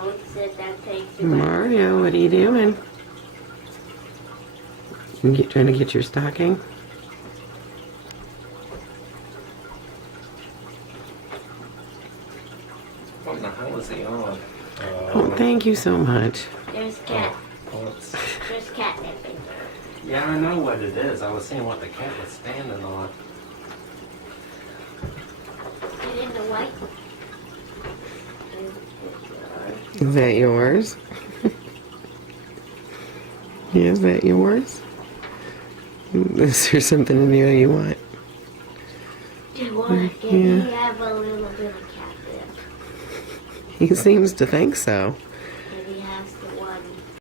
No, it said that takes you. Mario, what are you doing? Trying to get your stocking? What the hell is he on? Oh, thank you so much. There's cat. Oops. There's catnip in there. Yeah, I know what it is. I was seeing what the cat was standing on. Get in the white. Is that yours? Yeah, is that yours? Is there something in there you want? Can you have a little bit of catnip? He seems to think so.